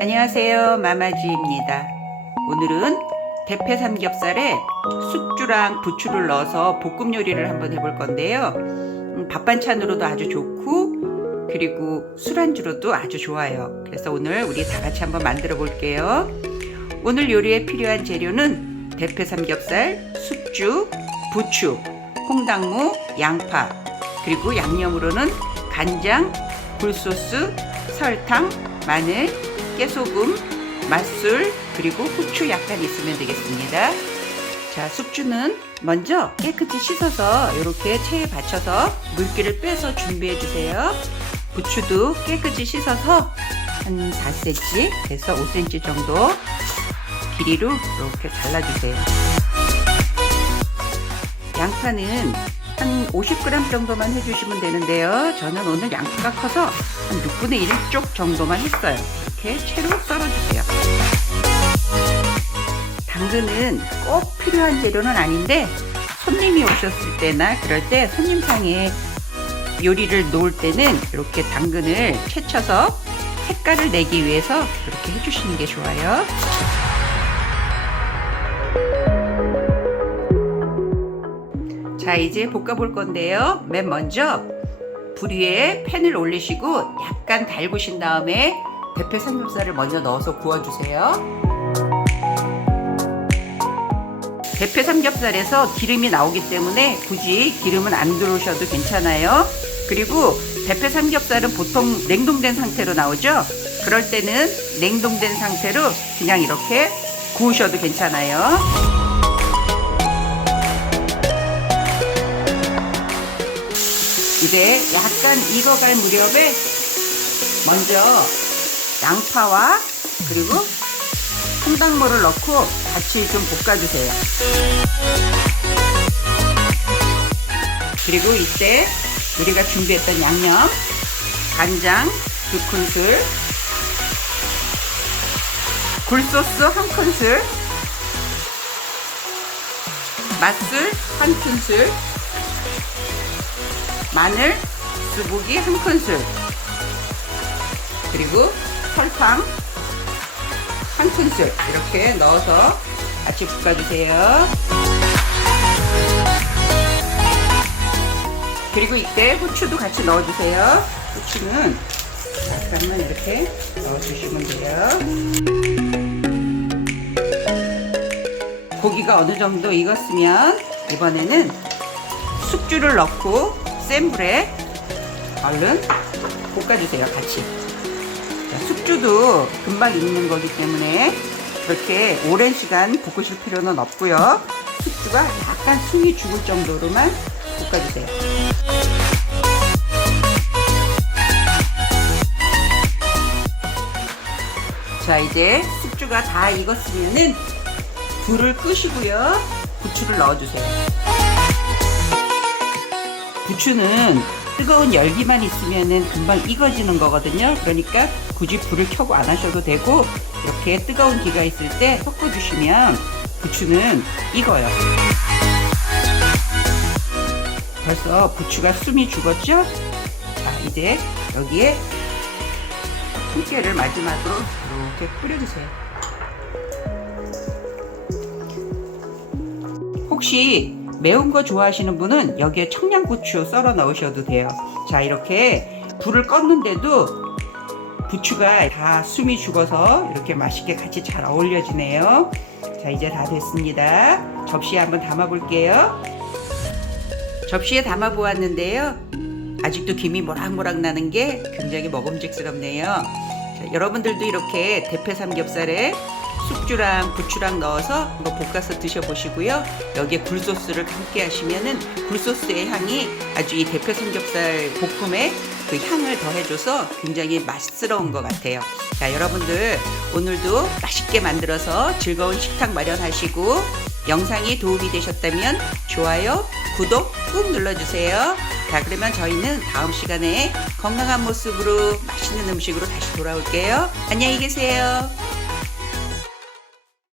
안녕하세요, 마마지입니다. 오늘은 대패 삼겹살에 숙주랑 부추를 넣어서 볶음 요리를 한번 해볼 건데요. 밥 반찬으로도 아주 좋고 그리고 술안주로도 아주 좋아요. 그래서 오늘 우리 다 같이 한번 만들어 볼게요. 오늘 요리에 필요한 재료는 대패 삼겹살, 숙주, 부추, 홍당무, 양파, 그리고 양념으로는 간장, 굴소스, 설탕, 마늘, 깨소금, 맛술, 그리고 후추 약간 있으면 되겠습니다. 자, 숙주는 먼저 깨끗이 씻어서 이렇게 체에 받쳐서 물기를 빼서 준비해 주세요. 부추도 깨끗이 씻어서 한 4cm 에서 5cm 정도 길이로 이렇게 잘라주세요. 양파는 한 50g 정도만 해주시면 되는데요. 저는 오늘 양파가 커서 한 6분의 1쪽 정도만 했어요. 이렇게 채로 썰어주세요. 당근은 꼭 필요한 재료는 아닌데 손님이 오셨을 때나 그럴 때 손님상에 요리를 놓을 때는 이렇게 당근을 채쳐서 색깔을 내기 위해서 이렇게 해주시는 게 좋아요. 자, 이제 볶아 볼 건데요. 맨 먼저 불 위에 팬을 올리시고 약간 달구신 다음에 대패 삼겹살을 먼저 넣어서 구워주세요. 대패 삼겹살에서 기름이 나오기 때문에 굳이 기름은 안 들어오셔도 괜찮아요. 그리고 대패 삼겹살은 보통 냉동된 상태로 나오죠. 그럴 때는 냉동된 상태로 그냥 이렇게 구우셔도 괜찮아요. 이제 약간 익어갈 무렵에 먼저 양파와 그리고 홍당무를 넣고 같이 좀 볶아주세요. 그리고 이때 우리가 준비했던 양념, 간장 2큰술, 굴소스 1큰술, 맛술 1큰술, 마늘, 수북이 1큰술, 그리고 설탕 1큰술 이렇게 넣어서 같이 볶아주세요. 그리고 이때 후추도 같이 넣어주세요. 후추는 약간만 이렇게 넣어주시면 돼요. 고기가 어느 정도 익었으면 이번에는 숙주를 넣고 센 불에 얼른 볶아주세요. 같이. 자, 숙주도 금방 익는 거기 때문에 그렇게 오랜 시간 볶으실 필요는 없고요. 숙주가 약간 숨이 죽을 정도로만 볶아주세요. 자, 이제 숙주가 다 익었으면은 불을 끄시고요. 부추를 넣어주세요. 부추는 뜨거운 열기만 있으면은 금방 익어지는 거거든요. 그러니까 굳이 불을 켜고 안 하셔도 되고 이렇게 뜨거운 기가 있을 때 섞어주시면 부추는 익어요. 벌써 부추가 숨이 죽었죠? 자, 이제 여기에 참깨를 마지막으로 이렇게 뿌려주세요. 혹시 매운 거 좋아하시는 분은 여기에 청양고추 썰어 넣으셔도 돼요. 자, 이렇게 불을 껐는데도 부추가 다 숨이 죽어서 이렇게 맛있게 같이 잘 어울려지네요. 자, 이제 다 됐습니다. 접시에 한번 담아 볼게요. 접시에 담아 보았는데요. 아직도 김이 모락모락 나는 게 굉장히 먹음직스럽네요. 자, 여러분들도 이렇게 대패 삼겹살에 숙주랑 부추랑 넣어서 한번 볶아서 드셔보시고요. 여기에 굴소스를 함께 하시면은 굴소스의 향이 아주 이 대패 삼겹살 볶음에 그 향을 더해줘서 굉장히 맛스러운 것 같아요. 자, 여러분들 오늘도 맛있게 만들어서 즐거운 식탁 마련하시고 영상이 도움이 되셨다면 좋아요, 구독 꾹 눌러주세요. 자, 그러면 저희는 다음 시간에 건강한 모습으로 맛있는 음식으로 다시 돌아올게요. 안녕히 계세요.